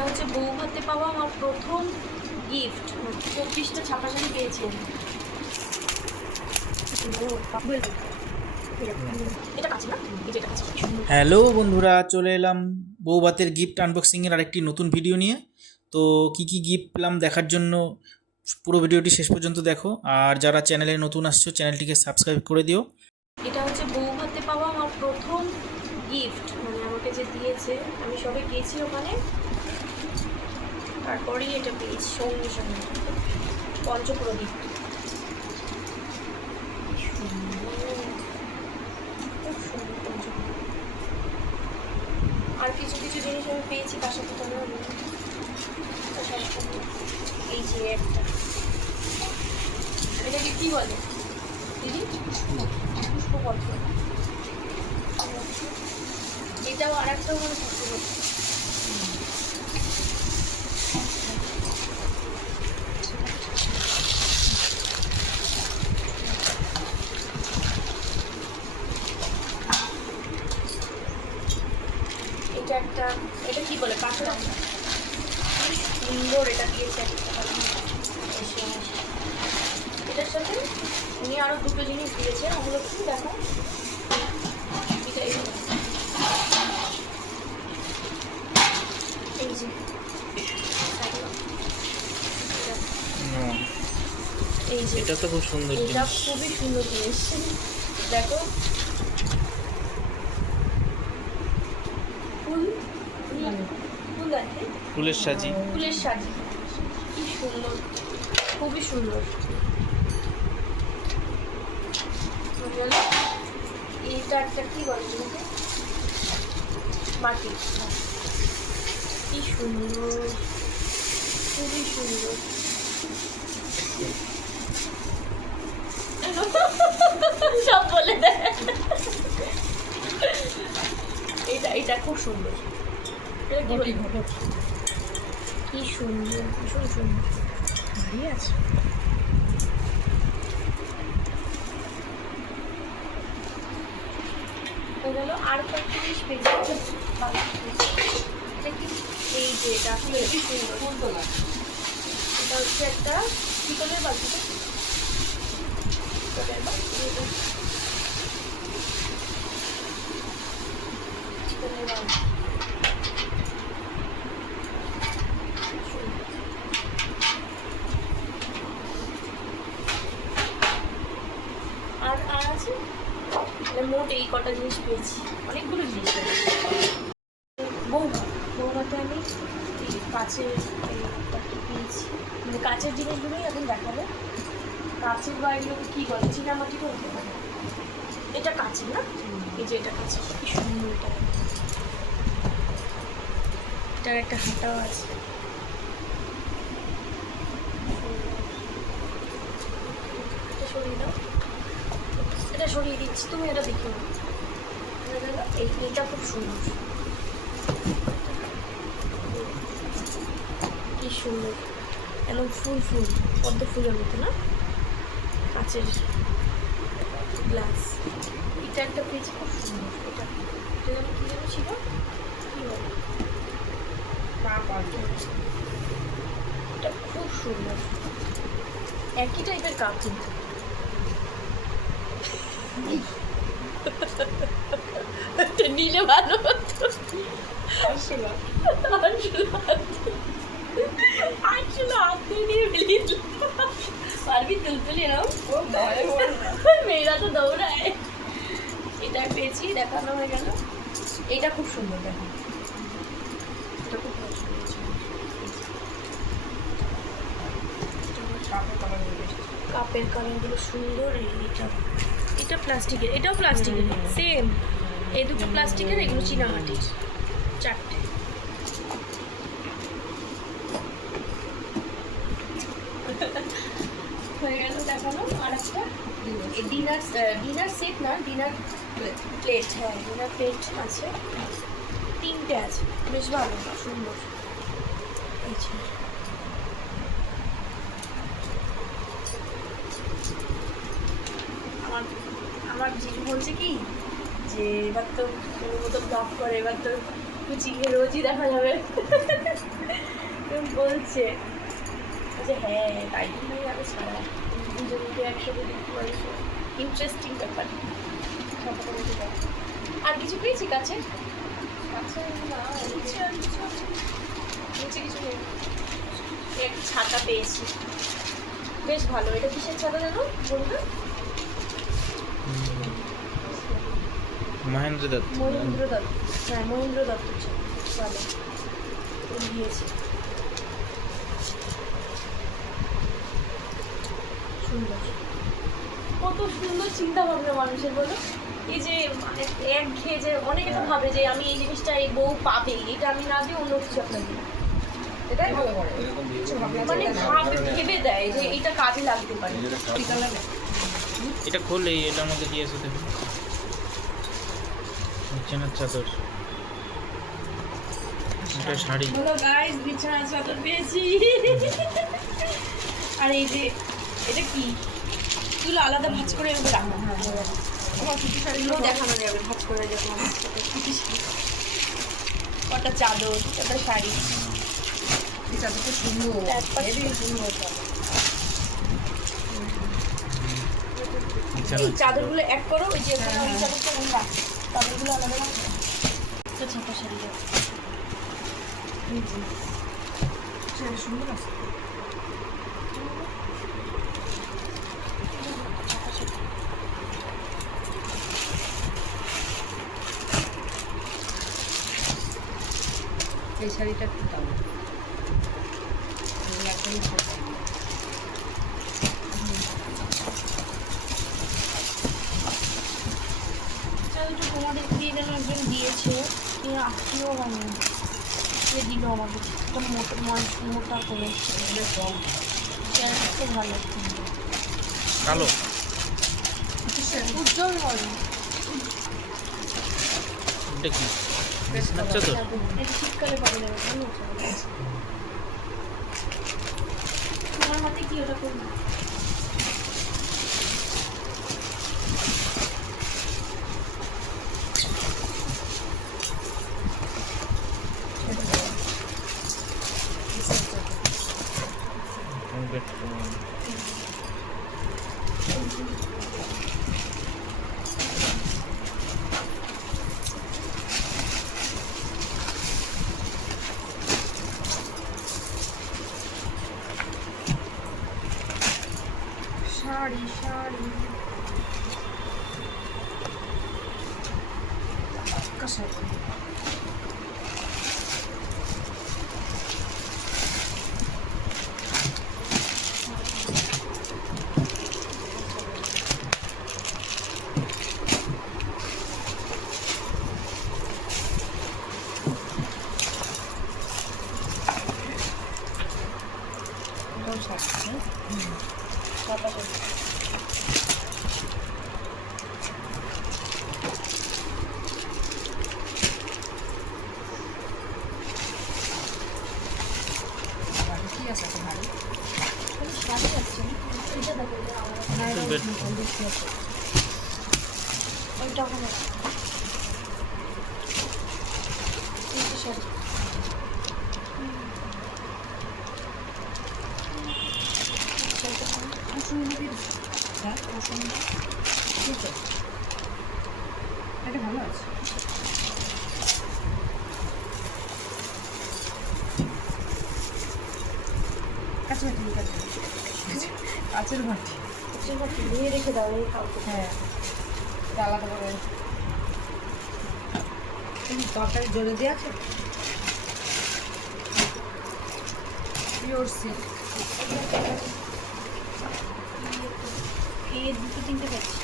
এটা হচ্ছে বৌভাতে পাওয়া আমার প্রথম গিফট। 25টা ছাপা শাড়ি পেয়েছি আমি। এটা কাছে না, এটা কাছে। হ্যালো বন্ধুরা, চলে এলাম বৌভাতের গিফট আনবক্সিংয়ের আরেকটি নতুন ভিডিও নিয়ে। তো কি কি গিফট পেলাম দেখার জন্য পুরো ভিডিওটি শেষ পর্যন্ত দেখো। আর যারা চ্যানেলে নতুন আসছো চ্যানেলটিকে সাবস্ক্রাইব করে দিও। এটা হচ্ছে বৌভাতে পাওয়া আমার প্রথম গিফট, মানে আমাকে যে দিয়েছে, আমি সবে গেছি ওখানে, তারপরেই এটা পেয়েছি সঙ্গে সঙ্গে। পঞ্চপ্রদীপ, আর কিছু কিছু জিনিস আমি পেয়েছি তার সাথে তোমরা এই যে একটা, এটাকে কি বলে দিদি? পুষ্পপত্র। এটাও আর একটা মানে পুষ্পপত্র। এটা একটা, এটা কি বলে কাঁচরা, সুন্দর এটা দিয়েছে একটা। এটার সাথে উনি আরো দুটো জিনিস দিয়েছে, ওগুলো একটু দেখো। এটা এই যে এই যে এটা তো খুব সুন্দর এটা জিনিস। খুবই সুন্দর জিনিস, দেখো। ফুল ফুল আছে, ফুলের সাজি। ফুলের সাজি, কি সুন্দর, খুবই সুন্দর। এটা একটা কি বলে তোমাকে, মাটি, কি সুন্দর, খুবই সুন্দর। সব বলে দেয়। এটা খুব সুন্দর, এটা কি বলি, কি সুন্দর, ভীষণ সুন্দর। ভারী আছে। ওগুলো আর কয়েকটা জিনিস পেয়েছি। এটা কি, এই যে এটা আসলে কি সুন্দর ফুলতোলা। এটা হচ্ছে একটা পিতলের বালতি, পিতলের বালতি, পিতলের বালতি। আর আর আছে, মানে মোট এই কটা জিনিস পেয়েছি, অনেকগুলো জিনিস পেয়েছি। বৌভাতে আমি এই কাচের পেয়েছি, মানে কাচের জিনিসগুলোই এখন দেখাবো। কাচের বাইরেগুলোকে কী বলে, চীনামাটি বলতে পারে। এটা কাচের না, এই যে এটা কাচের, কি সুন্দর। এটা এটার একটা হাঁটাও আছে। এটা সরিয়ে দাও, এটা সরিয়ে দিচ্ছি, তুমি এটা দেখো না। এইটা খুব সুন্দর, কি সুন্দর, একদম ফুল ফুল, পদ্ম ফুলের মতো না, কাচের গ্লাস। এটা একটা পেয়েছি, খুব সুন্দর। এটা এটা যেন কী যেন ছিল, কী বলে, এটা খুব সুন্দর, একই টাইপের কাপ কিন্তু। নিলে ভালো হতো, আসলে হাতে নিয়ে মিলিয়ে দিল। পারবি তুলতুলি এরকম, মেয়েরা তো দৌড়ায়। এটা পেয়েছি, দেখানো হয়ে গেল। এটা খুব সুন্দর, দেখো, এটা খুব কাপের কালারগুলো সুন্দর। এটা এটা প্লাস্টিকের, এটাও প্লাস্টিকের, সেম। এই দুটো প্লাস্টিকের, এগুলো চীনামাটির, চারটে। হয়ে গেল দেখানো। আর একটা ডিনার সেট না, ডিনার প্লেট, হ্যাঁ ডিনার প্লেট আছে, 3টে আছে, বেশ ভালো, সুন্দর। এই যে আমার জিজু বলছে কি, যে এবার তো ব্লগ করে, এবার তো কুচিকে রোজই দেখা যাবে। বলছে যে হ্যাঁ তাই জন্যই আরো সারা দুজনকে একসাথে দেখতে পারি, ইন্টারেস্টিং ব্যাপার। ছাপাটা বলতে পারি। আর কিছু পেয়েছি কাছে আচ্ছা না নিচে আর কিছু আছে, নিচে কিছু নেই। এক ছাতা পেয়েছি, বেশ ভালো। এটা কিসের ছাতা জানো বলবে? মহেন্দ্র দত্ত। মহেন্দ্র দত্ত, হ্যাঁ মহেন্দ্র দত্ত ভালো দিয়েছে, সুন্দর। কত সুন্দর চিন্তা ভাবনা মানুষের বলো। এই যে মানে একঘেয়ে যে অনেকে তো ভাবে যে আমি এই জিনিসটা এই বউ পাবে, এটা আমি না দিয়ে অন্য কিছু একটা দিই, এটাই ভালো করে মানে ভেবে দেয় যে এটা কাজে লাগতে পারে। এটা খুললে এটার মধ্যে কি আছে দেখুন, বিছানার চাদর, এটা শাড়ি। বলো গাইস, বিছানার চাদর পেয়েছি। আর এই যে এটা কি, এগুলো আলাদা ভাঁজ করে এগুলো রাখো। আমার কিছু শাড়িগুলো দেখানো যাবে ভাঁজ করে যখন কটা চাদর, কটা শাড়ি। এই চাদরটা সুন্দর, হেবি সুন্দর চাদর। এই চাদরগুলো এক করো, ওই যে ওই চাদরটা আমি রাখছি, চাদরগুলো আলাদা রাখো। এটা ছাপা শাড়ি সুন্দর আছে। এই শাড়িটা একটু দাম একদমই ছোট। চাদরটা তোমাদের দিয়ে যেন একজন দিয়েছে, এ আত্মীয় বানিয়ে সে দিল আমাকে একটা মোটা করে। এটা কম চেয়ারটা খুব ভালো, কালো। উজ্জ্বল হয়। এটা কি বিছানার চাদর? এটা শীতকালে পাওয়া যাবে, ভালো আছে। তোমার হাতে কি ওটা করবো? শাড়ি শাড়ি কাঁসার ছাপা শাড়ি। কি আছে এখন হাড়ি? কোনো শাড়ি আছে না? এটা দেখো, এটা আলাদা। বেড। ওইটা ওখানে রাখো। এই যে শাড়ি। শাড়িটা কেমন? হ্যাঁ ঠিক আছে, এটা ভালো আছে। কাছে বাটি কাছের বাটি হচ্ছে না, ধুয়ে রেখে দাও এই খাও। হ্যাঁ, এটা আলাদা করে। তুমি তরকারি জলে দিয়ে আছে পিওর সিল্ক। এই দুটো তিনটে পেয়েছি।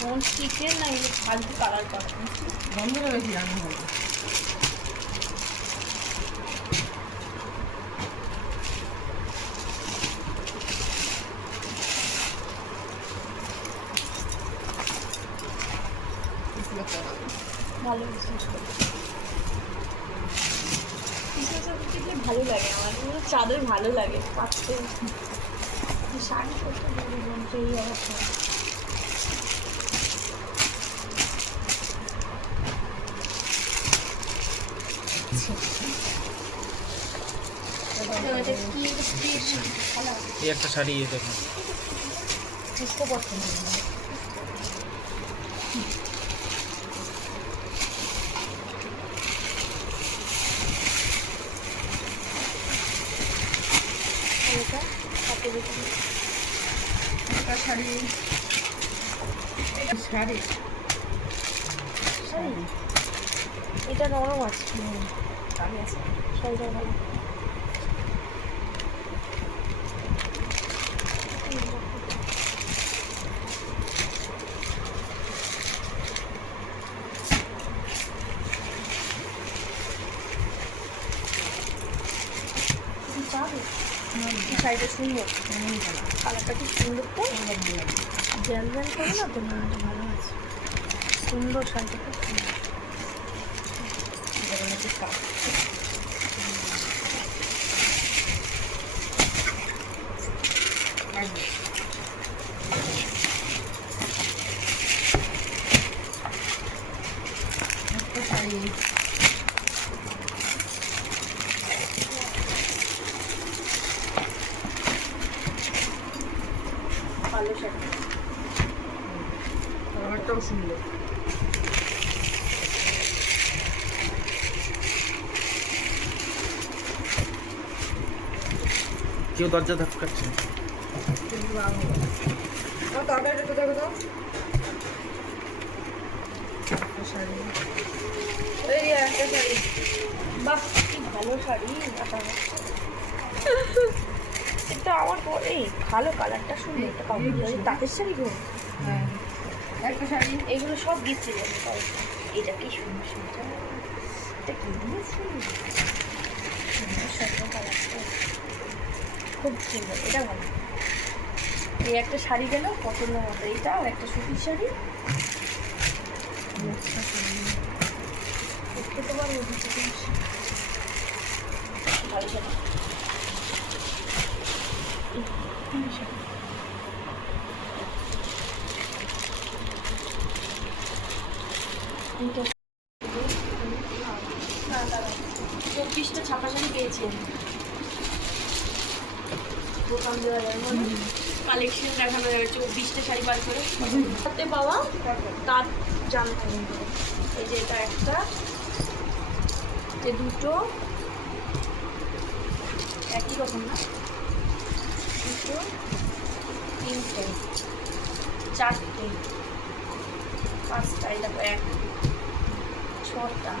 নন স্টিকের না, এগুলো ফালতু কালার করা। গন্ধটা বেশি রান্না হবে। ভালো বিজনেস করতে, বিজনেস করতে ভালো লাগে আমার। এগুলো চাদর ভালো লাগে পাততে, শাড়ি করতে ভালো বলছে এই অবস্থা। এটা কি ভালো এই একটা শাড়ি এই দেখো, বুঝতে পারছি না। এটা হাতে দেখি একটা শাড়ি, এটা শাড়ি, শাড়ি এটা নরম আছে, শাড়ি আছে। শাড়িটা ভালো। তুমি চাবে শাড়িটা সুন্দর, কালারটা খুব সুন্দর তো, জ্যাল জ্যাল করে না তো, না এটা ভালো আছে, সুন্দর শাড়িটা খুব সুন্দর। একটা শাড়ি, ভালো শাড়ি, কালারটাও সুন্দর। কেউ দরজা ধাক্কাচ্ছে। তাড়াতাড়ি কোথায় কোথাও একটা শাড়ি, এই যে একটা শাড়ি, বাহ কি ভালো শাড়ি। এটা আমার এই ভালো কালারটা সুন্দর, একটা তাঁতের শাড়ি গো। হ্যাঁ একটা শাড়ি, এগুলো সব গিফটে যাবে। এটা কি সুন্দর সুন্দর, এটা কি সুন্দর কালারটা খুব সুন্দর, এটা ভালো। এই একটা শাড়ি গেল পছন্দের মতো, এইটা আর একটা সুতির শাড়ি খেতে পারবো, ভালো শাড়ি। এইটা 24টা ছাপা শাড়ি পেয়েছি আমি। দোকান দেওয়া যাবে মানে কালেকশন দেখানো যাবে, 24টা শাড়ি বার করে হাতে পাওয়া তার জানতে হবে। এই যে এটা একটা, যে দুটো একই রকম না, দুটো তিনটে চারটে পাঁচটা, এই দেখো এক ছটা,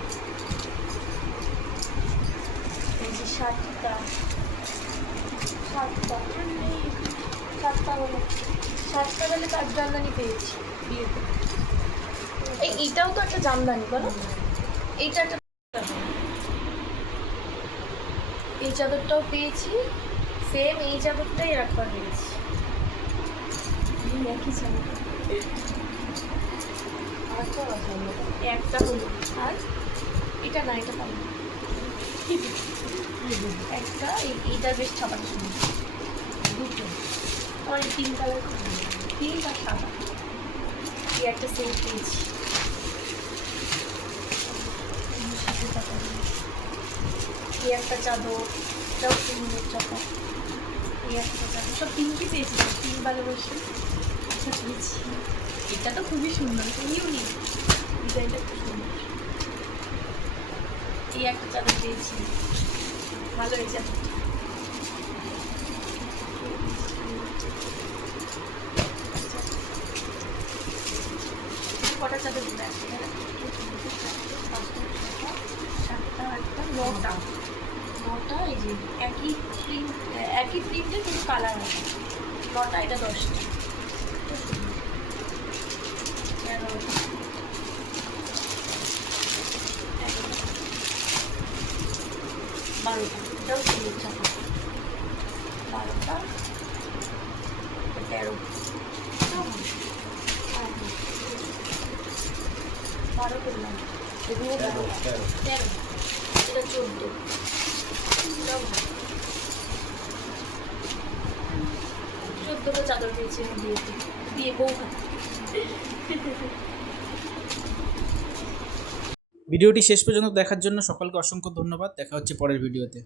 এই যে সাতটা, সাতটা হলো, সাতটা বেলে তার জামদানি পেয়েছি বিয়েতে। এইটাও তো একটা জামদানি বলো, এইটা একটা, এই চাদরটাও পেয়েছি সেম, এই চাদরটাই একবার পেয়েছি, একই চাদর। একটা হলো, আর এটা না, এটা পাবো একটা, এইটার বেশ ছাপাটা সুন্দর, দুটো আমার এই তিন কালার, পিঙ্ক আর সাদা। এই একটা সেট পেয়েছি, এই একটা চাদর, এটাও সুন্দর চাদর, এই একটা চাদর, সব পিঙ্কই পেয়েছি, পিঙ্ক ভালোবাসি। আচ্ছা পেয়েছি, এটা তো খুবই সুন্দর, ইউনিক ডিজাইনটা খুব সুন্দর। এই একটা চাদর পেয়েছি, ভালো এই চাদর। কটা চাদর দিতে আছে, 7টা 8টা 9টা, এই যে একই প্রিন্ট, একই প্রিন্টে কিন্তু কালার আছে, 9টা, এটা 10টা, 12টা, এটাও সুন্দর চাদর, 12টা 13, 12 করলাম, এগুলো 13, এটা 14, 14টা চাদর পেয়েছি আমি বিয়েতে, বিয়ে বউ হাতে। ভিডিওটি শেষ পর্যন্ত দেখার জন্য সকলকে অসংখ্য ধন্যবাদ। দেখা হচ্ছে পরের ভিডিওতে।